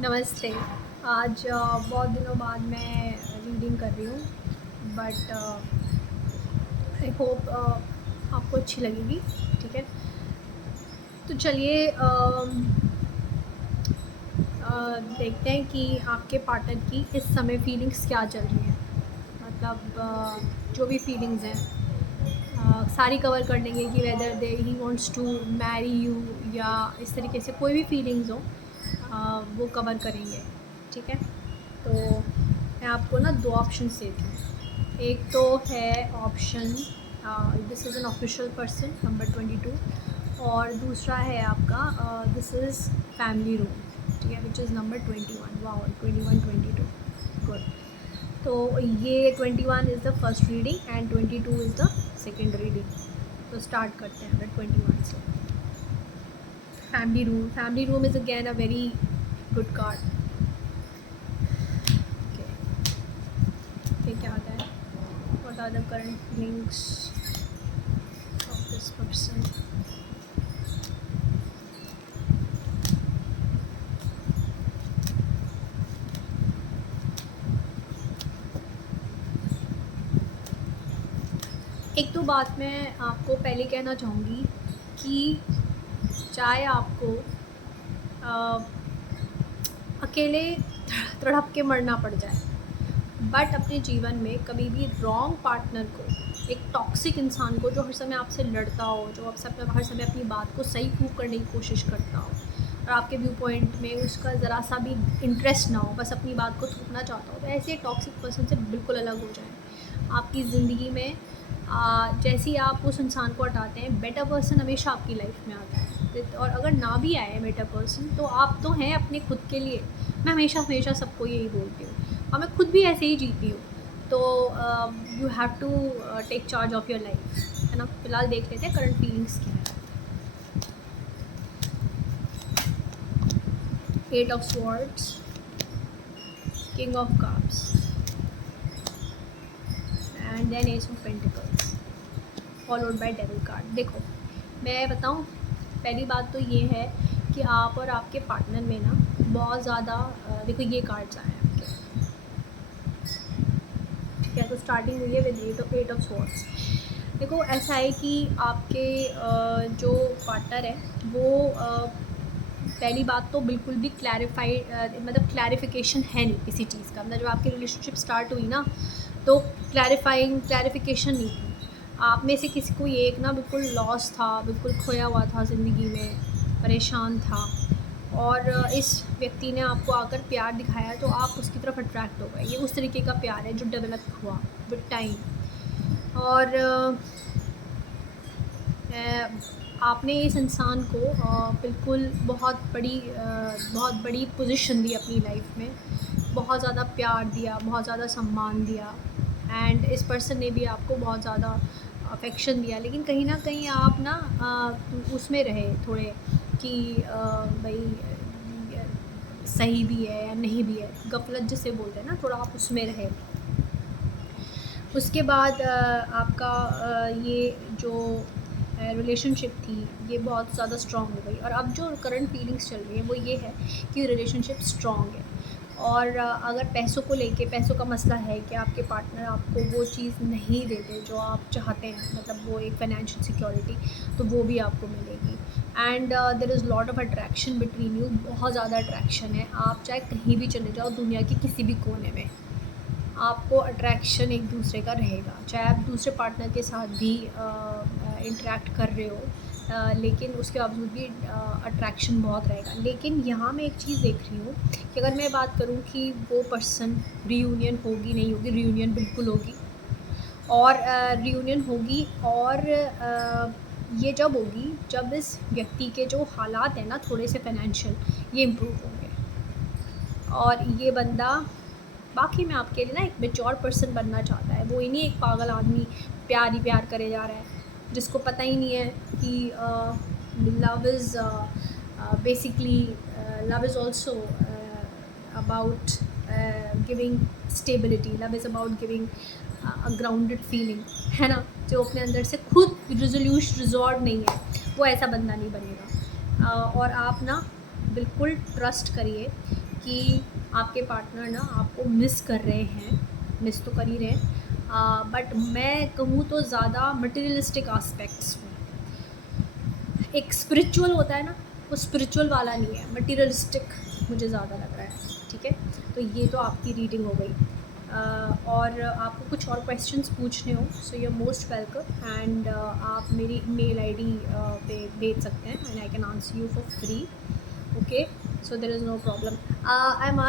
नमस्ते। आज बहुत दिनों बाद मैं रीडिंग कर रही हूँ, बट आई होप आपको अच्छी लगेगी। ठीक है, तो चलिए देखते हैं कि आपके पार्टनर की इस समय फीलिंग्स क्या चल रही हैं। मतलब जो भी फीलिंग्स हैं सारी कवर कर लेंगे कि whether they he wants to marry you या इस तरीके से कोई भी फीलिंग्स हो वो कवर करेंगे। ठीक है, तो मैं आपको ना दो ऑप्शन देती हूँ। एक तो है option this is an official person number 22, और दूसरा है आपका दिस इज़ फैमिली रूम। ठीक है, which is number 21। Wow, 21 22 good. तो ये 21 is the first reading and 22 is the second reading. तो स्टार्ट करते हैं अगर 21 से। Family room, family room is again a very good card. क्या आता है? What are the current feelings of this person? एक तो बात मैं आपको पहले कहना चाहूँगी कि चाहे आपको अकेले तड़प के मरना पड़ जाए, बट अपने जीवन में कभी भी रॉन्ग पार्टनर को, एक टॉक्सिक इंसान को जो हर समय आपसे लड़ता हो, जो हर समय अपनी बात को सही प्रूव करने की कोशिश करता हो और आपके व्यू पॉइंट में उसका ज़रा सा भी इंटरेस्ट ना हो, बस अपनी बात को थोपना चाहता हो, तो ऐसे टॉक्सिक पर्सन से बिल्कुल अलग हो जाए। आपकी ज़िंदगी में जैसे ही आप उस इंसान को हटाते हैं, बेटर पर्सन हमेशा आपकी लाइफ में आता है। और अगर ना भी आए बेटर पर्सन, तो आप तो हैं अपने खुद के लिए। मैं हमेशा हमेशा सबको यही बोलती हूँ और मैं खुद भी ऐसे ही जीती हूँ। तो you have to take charge of your life, है ना। फिलहाल देख लेते हैं करंट फीलिंग्स क्या है। 8 of swords, king of cups and then ace of pentacles followed by devil card. देखो, मैं बताऊँ, पहली बात तो ये है कि आप और आपके पार्टनर में ना बहुत ज़्यादा देखो ये कार्ड्स आए हैं आपके। ठीक है, तो स्टार्टिंग हुई है विद 8 ऑफ स्वॉर्ड्स। देखो, ऐसा है कि आपके जो पार्टनर है वो पहली बात तो बिल्कुल भी मतलब क्लैरिफिकेशन है नहीं किसी चीज़ का। मतलब जब आपकी रिलेशनशिप स्टार्ट हुई ना, तो क्लैरिफिकेशन नहीं थी। आप में से किसी को एक ना बिल्कुल लॉस था, बिल्कुल खोया हुआ था ज़िंदगी में, परेशान था, और इस व्यक्ति ने आपको आकर प्यार दिखाया तो आप उसकी तरफ अट्रैक्ट हो गए। ये उस तरीके का प्यार है जो डेवलप हुआ विद टाइम। और आपने इस इंसान को बिल्कुल बहुत बड़ी पोजीशन दी अपनी लाइफ में, बहुत ज़्यादा प्यार दिया, बहुत ज़्यादा सम्मान दिया, एंड इस पर्सन ने भी आपको बहुत ज़्यादा अफेक्शन दिया। लेकिन कहीं ना कहीं आप ना उसमें रहे थोड़े कि भाई सही भी है या नहीं भी है, गफलत जिसे बोलते हैं ना, थोड़ा आप उसमें रहे। उसके बाद आपका ये जो रिलेशनशिप थी ये बहुत ज़्यादा स्ट्रॉन्ग हो गई, और अब जो करंट फीलिंग्स चल रही हैं वो ये है कि रिलेशनशिप स्ट्रॉन्ग है। और अगर पैसों को लेके, पैसों का मसला है कि आपके पार्टनर आपको वो चीज़ नहीं देते जो आप चाहते हैं, मतलब वो एक फाइनेंशियल सिक्योरिटी, तो वो भी आपको मिलेगी। And there is lot of attraction between you, बहुत ज़्यादा अट्रैक्शन है। आप चाहे कहीं भी चले जाओ दुनिया के किसी भी कोने में, आपको अट्रैक्शन एक दूसरे का रहेगा। चाहे आप दूसरे पार्टनर के साथ भी इंटरेक्ट कर रहे हो, लेकिन उसके बावजूद भी अट्रैक्शन बहुत रहेगा। लेकिन यहाँ मैं एक चीज़ देख रही हूँ कि अगर मैं बात करूँ कि वो पर्सन रीयूनियन होगी नहीं होगी, रीयूनियन बिल्कुल होगी। और रीयूनियन होगी, और ये जब होगी जब इस व्यक्ति के जो हालात हैं ना थोड़े से फाइनेंशियल, ये इम्प्रूव होंगे। और ये बंदा बाकी में आपके लिए ना एक मैच्योर पर्सन बनना चाहता है। वो ही नहीं एक पागल आदमी प्यार ही प्यार करे जा रहा है, जिसको पता ही नहीं है कि love is basically, love is also about giving stability, love is about giving a grounded feeling, है ना। जो अपने अंदर से खुद रिजॉर्व नहीं है, वो ऐसा बंदा नहीं बनेगा। और आप ना बिल्कुल ट्रस्ट करिए कि आपके पार्टनर ना आपको मिस कर रहे हैं, मिस तो कर ही रहे हैं, बट मैं कहूँ तो ज़्यादा मटेरियलिस्टिक आस्पेक्ट्स में। एक स्पिरिचुअल होता है ना, वो स्पिरिचुअल वाला नहीं है, मटेरियलिस्टिक मुझे ज़्यादा लग रहा है। ठीक है, तो ये तो आपकी रीडिंग हो गई। और आपको कुछ और क्वेश्चंस पूछने हो so you are most welcome, and आप मेरी मेल आईडी पे भेज सकते हैं and I can answer you for free. Okay, so there is no problem. I'm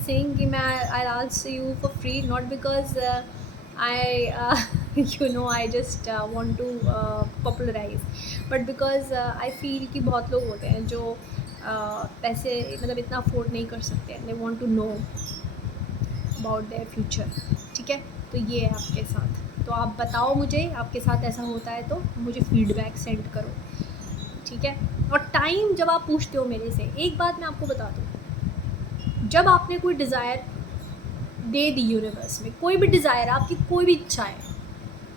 saying कि मैं I'll answer you for free, not because I I just want to popularize, but because I feel कि बहुत लोग होते हैं जो पैसे मतलब इतना अफोर्ड नहीं कर सकते, they want to know about their future। ठीक है, तो ये है आपके साथ। तो आप बताओ मुझे, आपके साथ ऐसा होता है तो मुझे फीडबैक सेंड करो। ठीक है, और टाइम जब आप पूछते हो मेरे से, एक बात मैं आपको बता दूँ, जब आपने कोई डिज़ायर दे दी यूनिवर्स में, कोई भी डिज़ायर, आपकी कोई भी इच्छा है,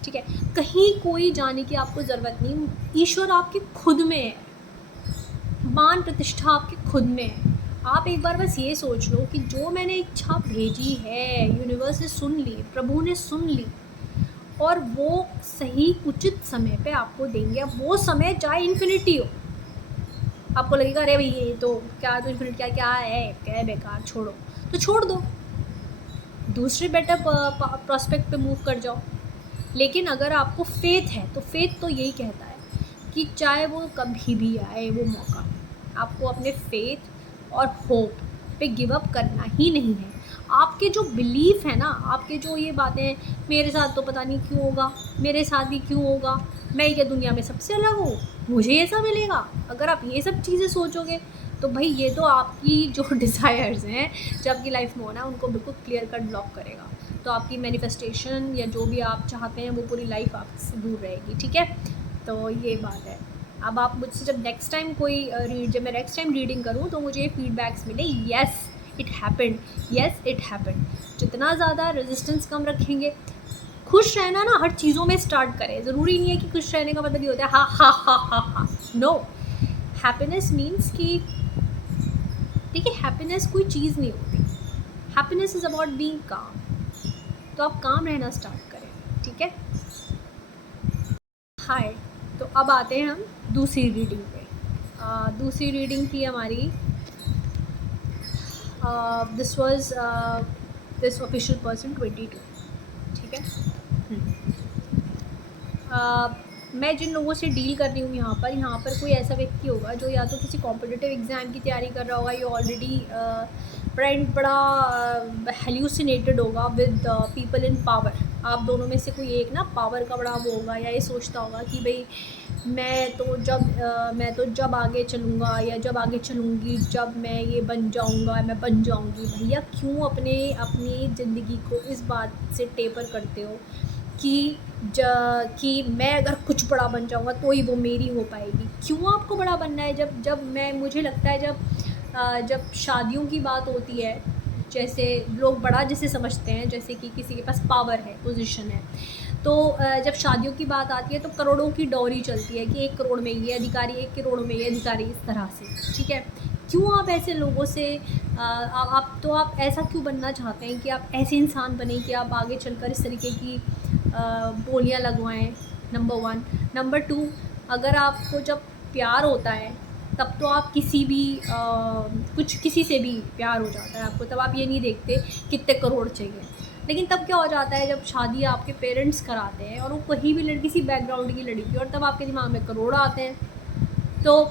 ठीक है, कहीं कोई जाने की आपको ज़रूरत नहीं, ईश्वर आपके खुद में है, मान प्रतिष्ठा आपके खुद में है। आप एक बार बस ये सोच लो कि जो मैंने इच्छा भेजी है, यूनिवर्स ने सुन ली, प्रभु ने सुन ली, और वो सही उचित समय पे आपको देंगे। अब वो समय चाहे इन्फिनिटी हो, आपको लगेगा अरे भाई ये तो क्या, तो इन्फिनिट क्या है बेकार, छोड़ो, तो छोड़ दो, दूसरे बेटर प्रोस्पेक्ट पे मूव कर जाओ। लेकिन अगर आपको फेथ है, तो फेथ तो यही कहता है कि चाहे वो कभी भी आए वो मौका, आपको अपने फेथ और होप पे गिव अप करना ही नहीं है। आपके जो बिलीफ है ना, आपके जो ये बातें, मेरे साथ तो पता नहीं क्यों होगा, मेरे साथ ही क्यों होगा, मैं ये दुनिया में सबसे अलग हूँ, मुझे ऐसा मिलेगा, अगर आप ये सब चीज़ें सोचोगे तो भाई ये तो आपकी जो डिज़ायर्स हैं जो आपकी लाइफ में होना है उनको बिल्कुल क्लियर कट ब्लॉक करेगा। तो आपकी मैनिफेस्टेशन या जो भी आप चाहते हैं वो पूरी लाइफ आपसे दूर रहेगी। ठीक है, तो ये बात है। अब आप मुझसे जब नेक्स्ट टाइम जब मैं नेक्स्ट टाइम रीडिंग करूँ तो मुझे फीडबैक्स मिले, yes it happened, yes it happened. जितना ज़्यादा रेजिस्टेंस कम रखेंगे, खुश रहना ना हर चीज़ों में स्टार्ट करें। ज़रूरी नहीं है कि खुश रहने का मतलब ये होता है हा हा हा हा हा, नो। हैप्पीनेस मीन्स कि देखिए, हैप्पीनेस कोई चीज़ नहीं होती, हैप्पीनेस इज़ अबाउट बीइंग काम। तो आप काम रहना स्टार्ट करें। ठीक है, हाय। तो अब आते हैं हम दूसरी रीडिंग पे। दूसरी रीडिंग थी हमारी, this was this official person 22। ठीक है, मैं जिन लोगों से डील कर रही हूँ यहाँ पर कोई ऐसा व्यक्ति होगा जो या तो किसी कॉम्पिटिटिव एग्ज़ाम की तैयारी कर रहा होगा, या ऑलरेडी बड़ा हेल्यूसिनेटेड होगा विद पीपल इन पावर। आप दोनों में से कोई एक ना पावर का बड़ा वो होगा, या ये सोचता होगा कि भाई मैं तो जब आगे चलूँगा या जब आगे चलूँगी, जब मैं ये बन जाऊँगा, मैं बन जाऊँगी। भैया क्यों अपनी ज़िंदगी को इस बात से टेपर करते हो कि मैं अगर कुछ बड़ा बन जाऊँगा तो ही वो मेरी हो पाएगी। क्यों आपको बड़ा बनना है? मुझे लगता है जब शादियों की बात होती है, जैसे लोग बड़ा जिसे समझते हैं, जैसे कि किसी के पास पावर है, पोजीशन है, तो जब शादियों की बात आती है तो करोड़ों की डॉरी चलती है कि 1 करोड़ में ये अधिकारी, 1 करोड़ में ये अधिकारी, इस तरह से। ठीक है, क्यों आप ऐसे लोगों से आप ऐसा क्यों बनना चाहते हैं कि आप ऐसे इंसान बने कि आप आगे चलकर इस तरीके की बोलियां लगवाएं? नंबर 1। नंबर 2, अगर आपको जब प्यार होता है तब तो आप किसी से भी प्यार हो जाता है आपको, तब आप ये नहीं देखते कितने करोड़ चाहिए। लेकिन तब क्या हो जाता है जब शादी आपके पेरेंट्स कराते हैं और वो कहीं भी लड़की सी बैकग्राउंड की लड़की, और तब आपके दिमाग में करोड़ आते हैं, तो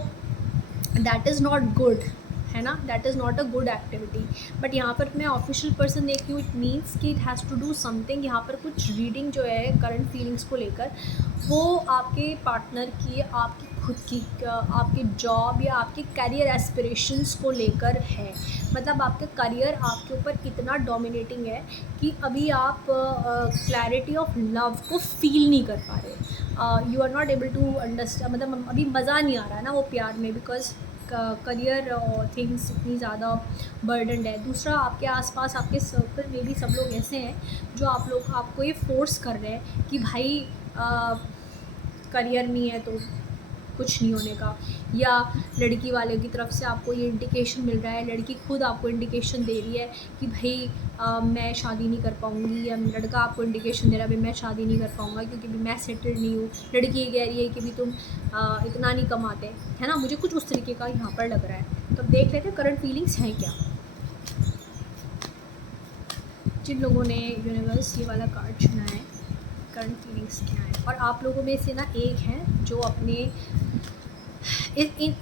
दैट इज़ नॉट गुड, है ना, that is not a good activity. But यहाँ पर मैं ऑफिशियल पर्सन देख रही हूँ, इट मीन्स कि it has to do something. यहाँ पर कुछ रीडिंग जो है करंट फीलिंग्स को लेकर, वो आपके पार्टनर की, आपकी खुद की, आपके जॉब या आपके करियर एस्पिरेशंस को लेकर है। मतलब आपका करियर आपके ऊपर इतना डोमिनेटिंग है कि अभी आप क्लैरिटी ऑफ लव को फील नहीं कर पा रहे। You are not able to understand, मतलब अभी मज़ा नहीं आ रहा है ना वो प्यार में, बिकॉज करियर थिंग्स इतनी ज़्यादा बर्डनड है। दूसरा, आपके आसपास आपके सर्कल में भी सब लोग ऐसे हैं जो आपको ये फोर्स कर रहे हैं कि भाई करियर नहीं है तो कुछ नहीं होने का, या लड़की वाले की तरफ से आपको ये इंडिकेशन मिल रहा है, लड़की खुद आपको इंडिकेशन दे रही है कि भाई मैं शादी नहीं कर पाऊँगी, या लड़का आपको इंडिकेशन दे रहा है भाई मैं शादी नहीं कर पाऊँगा क्योंकि भी मैं सेटल्ड नहीं हूँ, लड़की ये कह रही है कि भी तुम इतना नहीं कमाते, है ना। मुझे कुछ उस तरीके का यहाँ पर लग रहा है। तो अब देख लेते हैं करंट फीलिंग्स हैं क्या। जिन लोगों ने यूनिवर्स ये वाला कार्ड चुना है, करंट फीलिंग्स क्या है। और आप लोगों में से ना एक है जो अपने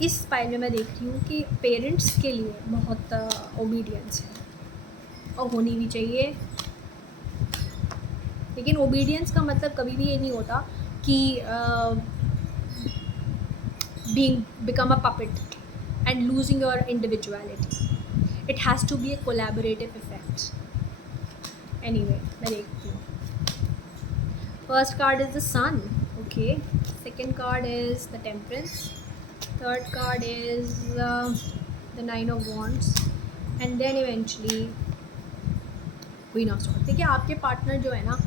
इस पाइल में मैं देख रही हूँ कि पेरेंट्स के लिए बहुत ओबीडियंस है और होनी भी चाहिए, लेकिन ओबीडियंस का मतलब कभी भी ये नहीं होता कि become a puppet and losing your individuality. It has to be a collaborative effect. Anyway, मैं देखती हूँ। First card is the Sun. Okay. Second card is the Temperance. Third card is the Nine of Wands. And then eventually Queen of Swords. देखिए आपके partner जो है ना,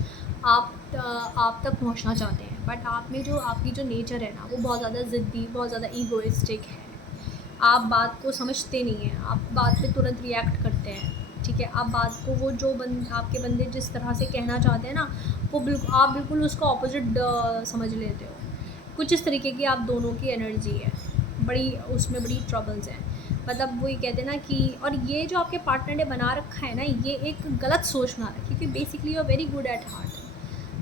आप तक पहुंचना चाहते हैं, बट आप में जो आपकी जो नेचर है ना वो बहुत ज़्यादा ज़िद्दी, बहुत ज़्यादा ईगोइस्टिक है। आप बात को समझते नहीं हैं, आप बात पे तुरंत रिएक्ट करते हैं, ठीक है। आप बात को वो जो आपके बंदे जिस तरह से कहना चाहते हैं ना, वो आप बिल्कुल उसको ऑपोजिट समझ लेते हो। कुछ इस तरीके की आप दोनों की एनर्जी है, बड़ी उसमें बड़ी ट्रबल्स हैं। मतलब वो ये कहते हैं ना कि, और ये जो आपके पार्टनर ने बना रखा है ना, ये एक गलत सोच बना रखी है, क्योंकि basically you are very good at heart,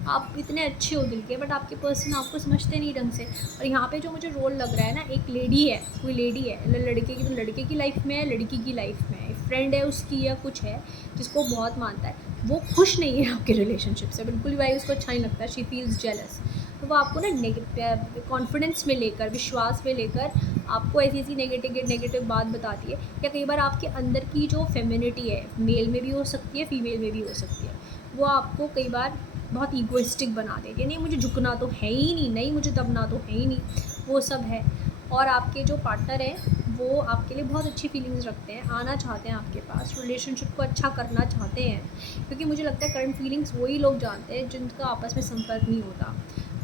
आप इतने अच्छे हो दिल के, बट आपके पर्सन आपको समझते नहीं ढंग से। और यहाँ पे जो मुझे रोल लग रहा है ना, एक लेडी है, कोई लेडी है, लड़के की तो लड़के की लाइफ में है, लड़की की लाइफ में है, फ्रेंड है उसकी या कुछ है जिसको बहुत मानता है, वो खुश नहीं है आपके रिलेशनशिप से, बिल्कुल भी भाई उसको अच्छा नहीं लगता, शी फील्स जेलस। तो वो आपको ना कॉन्फिडेंस में लेकर, विश्वास में लेकर आपको ऐसी ऐसी नेगेटिव बात बताती है, या कई बार आपके अंदर की जो फेमिनिटी है, मेल में भी हो सकती है, फीमेल में भी हो सकती है, वो आपको कई बार बहुत ईगोइस्टिक बना देती है। नहीं मुझे झुकना तो है ही नहीं, नहीं मुझे दबना तो है ही नहीं, वो सब है। और आपके जो पार्टनर हैं वो आपके लिए बहुत अच्छी फीलिंग्स रखते हैं, आना चाहते हैं आपके पास, रिलेशनशिप को अच्छा करना चाहते हैं, क्योंकि मुझे लगता है करंट फीलिंग्स वही लोग जानते हैं जिनका आपस में संपर्क नहीं होता।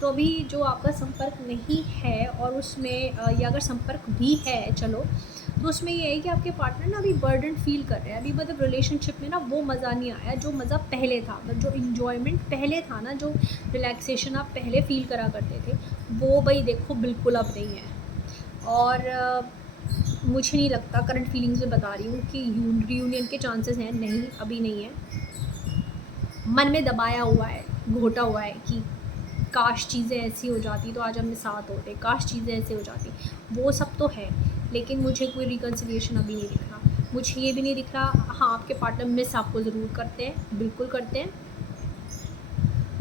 तो अभी जो आपका संपर्क नहीं है, और उसमें या अगर संपर्क भी है चलो, तो उसमें ये है कि आपके पार्टनर ना अभी बर्डन फील कर रहे हैं, अभी मतलब रिलेशनशिप में ना वो मज़ा नहीं आया जो मज़ा पहले था, मतलब जो इन्जॉयमेंट पहले था ना, जो रिलैक्सेशन आप पहले फील करा करते थे, वो भाई देखो बिल्कुल अब नहीं है। और मुझे नहीं लगता, करंट फीलिंग्स में बता रही हूँ कि रीयूनियन के चांसेस हैं, नहीं अभी नहीं है। मन में दबाया हुआ है, घोटा हुआ है कि काश चीज़ें ऐसी हो जाती तो आज हम साथ होते, काश चीज़ें ऐसी हो जाती, वो सब तो है, लेकिन मुझे कोई रिकन्सिलिएशन अभी नहीं दिख रहा। मुझे ये भी नहीं दिख रहा, हाँ आपके पार्टनर मिस आपको ज़रूर करते हैं, बिल्कुल करते हैं,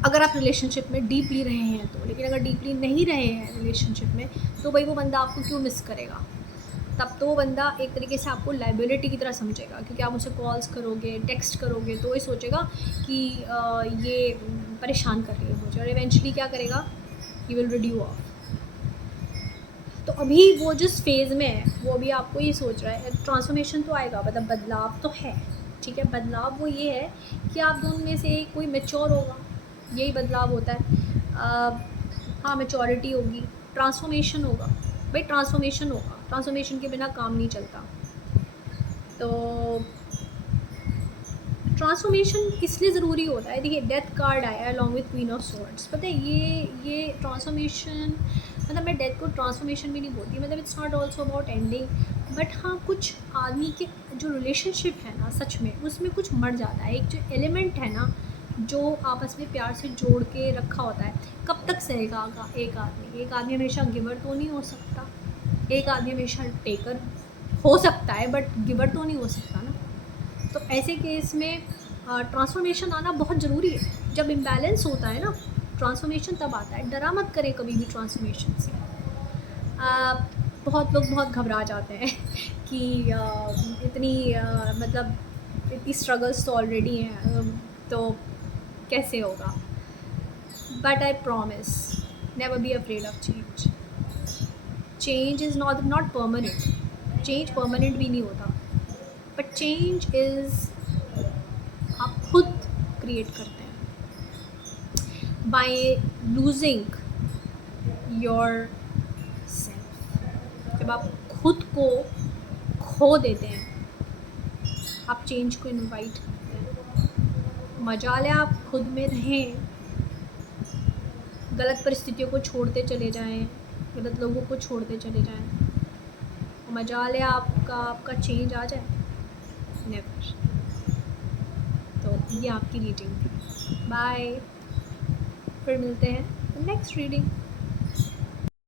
अगर आप रिलेशनशिप में डीपली रहे हैं तो। लेकिन अगर डीपली नहीं रहे हैं रिलेशनशिप में, तो भाई वो बंदा आपको क्यों मिस करेगा। तब तो वो बंदा एक तरीके से आपको लाइबिलिटी की तरह समझेगा, क्योंकि आप उसे कॉल्स करोगे, टेक्स्ट करोगे, तो ये सोचेगा कि ये परेशान कर रही है मुझे, और इवेंचुअली क्या करेगा, ही विल रिड्यू ऑफ। तो अभी वो जिस फेज़ में है वो अभी आपको ये सोच रहा है, ट्रांसफॉर्मेशन तो आएगा, मतलब बदलाव तो है, ठीक है। बदलाव वो ये है कि आप दोनों में से कोई मैच्योर होगा, यही बदलाव होता है। हाँ मैच्योरिटी होगी, ट्रांसफॉर्मेशन होगा, भाई ट्रांसफॉर्मेशन होगा, ट्रांसफॉर्मेशन के बिना काम नहीं चलता। तो ट्रांसफॉर्मेशन किस लिए ज़रूरी होता है, देखिए डेथ कार्ड आया along with queen of swords, पता है ये ट्रांसफॉर्मेशन, मतलब मैं डेथ को ट्रांसफॉर्मेशन भी नहीं बोलती, मतलब it's not also about ending, but हाँ कुछ आदमी के जो रिलेशनशिप है ना, सच में उसमें कुछ मर जाता है, एक जो एलिमेंट है ना जो आपस में प्यार से जोड़ के रखा होता है, कब तक सहेगा एक आदमी हमेशा गिवर तो नहीं हो सकता, एक आदमी हमेशा टेकर हो सकता है बट गिवर तो नहीं हो सकता ना। तो ऐसे केस में ट्रांसफॉर्मेशन आना बहुत ज़रूरी है। जब इम्बैलेंस होता है ना, ट्रांसफॉर्मेशन तब आता है। डरा मत करें कभी भी ट्रांसफॉर्मेशन से। बहुत लोग बहुत घबरा जाते हैं कि मतलब इतनी स्ट्रगल्स तो ऑलरेडी हैं, तो कैसे होगा। But I promise, never be afraid of change. Change is not permanent, change permanent भी नहीं होता, बट चेंज इज़ आप खुद क्रिएट करते हैं बाय लूजिंग योर सेल्फ। जब आप खुद को खो देते हैं, आप चेंज को इनवाइट करते हैं। मजाल है आप खुद में रहें, गलत परिस्थितियों को छोड़ते चले जाएं, गलत लोगों को छोड़ते चले जाएं, मजाल है आपका चेंज आ जाए, नेवर। तो ये आपकी रीडिंग थी। बाय, फिर मिलते हैं नेक्स्ट रीडिंग।